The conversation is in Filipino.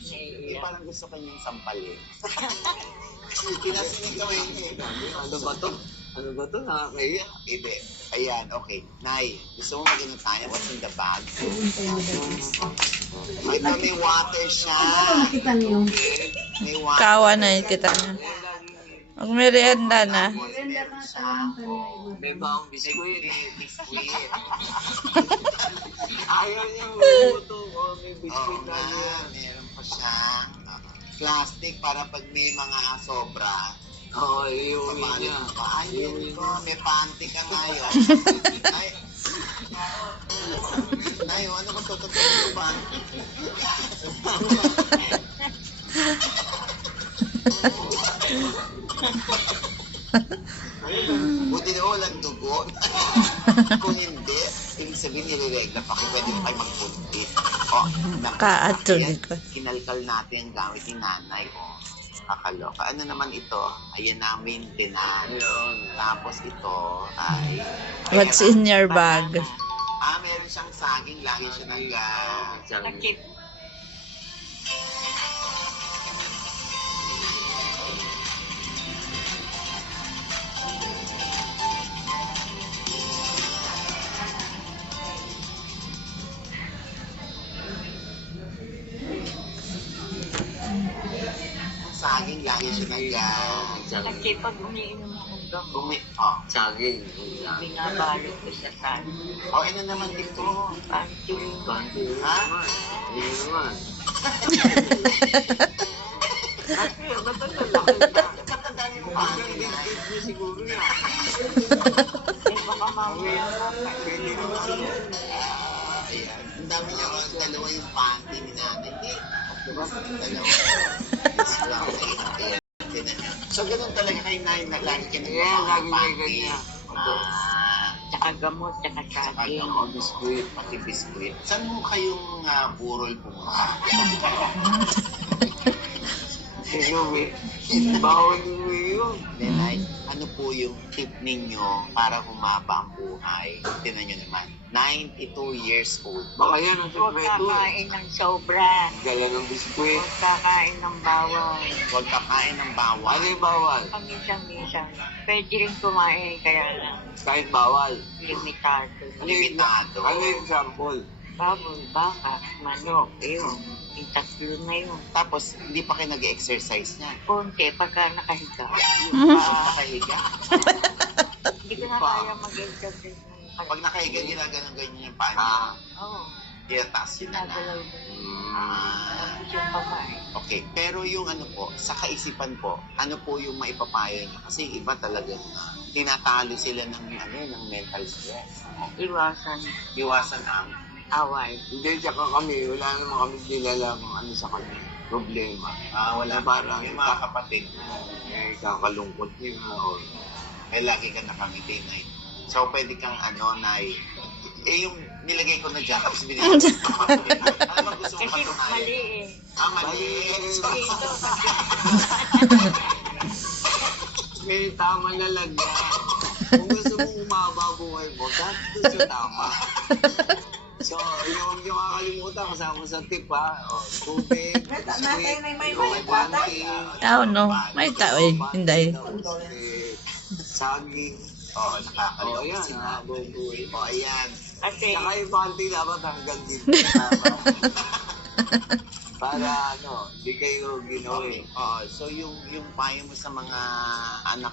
Hindi, parang gusto kanyang sampalin. Pinasinig kami. Ano ba to? Ano ba to? Nakakaya. Hindi. Ayan, okay. Nay, gusto mo magano tayo? What's in the bag? Ito, may water siya. Nakita niyo. May water. Kawa na yun kita na. Ang merienda na. Maganda na talagang tanay. May baong biskuit. Biskuit. Ayaw niya mabuto. Oh, may Oo biskuit na nga, yan. meron pa siya. Plastic para pag may mga sobra. Oo, iuwi Papalit niya. mo pa. Ay, meron ko. May panty ka ngayon. Ay. Nay, ano kung totoo yung panty? Buti na walang dugo. Kung hindi, ibig sabihin niliregla pa kayo, pwede na kayo magpunti. O, Kaatulig ko. kinalkal natin ang gamit ni nanay. O, kakaloka. Ano naman ito? Ayan na, maintenance. Ayun. Tapos ito ay... What's in your bag? Meron siyang saging. Lagi siya Sakit. saging. Lagi siya Kasi pag umiinom akong gamot, Saging. binabalot ko sa saan. ano naman ito? Panty. Panty. Ha? Hindi naman. Kasi ba't ang lalaki na? Matandaan yung Ang panty na. ganda niya siguro yan. Eh baka mamaya Pwede naman. Ayan. Ang dami niya ang dalawa yung panty ni nanay. Hindi. Diba? Dalawa. Ayan. So, ganun talaga kay nanay na lagi ka Yeah, lagi may ganyan. tsaka gamot, tsaka Saka saging. yung biskuit, pati biskuit. Saan mo kayong burol pumunta? Inuwi. Bawal inuwi yun. Nenay, ano po yung tip ninyo para humaba ang buhay? Tinan nyo naman, 92 years old. Baka yan ang Huwag sekreto. kakain ng sobra. Gala ng biskuit. Huwag kakain ng bawal. Huwag kakain ng bawal. Ano yung bawal? Paminsan-minsan. Pwede rin kumain, kaya lang Kahit bawal. limitado. Limitado. Ano yung example? Baboy, baka, manok, yun. Yung tatlo na yun. Tapos, hindi pa kayo nag-exercise na. Konti, pagka nakahiga. Nakahiga. Hindi ko na kaya mag-exercise ng Pag nakahiga, ginaganon ganyan yung paa niyo. Oo, Tinataas yun na nagalaw lang. na. Ah, Yung pamain. okay. Pero yung ano po, sa kaisipan po, ano po yung maipapayo niyo? Kasi yung iba talagang tinatalo sila ng mental stress. Iwasan, Iwasan ang away. Hindi, tsaka kami, wala naman kami nilalang ano sa kanya. Problema. wala Parang yung mga kapatid Eh, kakalungkot niya. Or, may lagi kang nakangiti na so pwede kang Nay, yung nilagay ko na dyan tapos binigay ko ano bang gusto mo Kasi patunayan? mali eh. Mali. Dito, may tama na lang yan. Kung gusto mong umaba buhay mo, dahil sa tama. So, yung kakalimutan, kasama sa tip ha. O, tubig, biskuit, may panty, Tao no. May tao eh. Hindi. saging. Nakakalimutan Ayan, si ha, nanay. buhay. Ayan. kasi Saka yung panty dapat hanggang dito. Para hindi kayo ginawi. So yung payo mo sa mga anak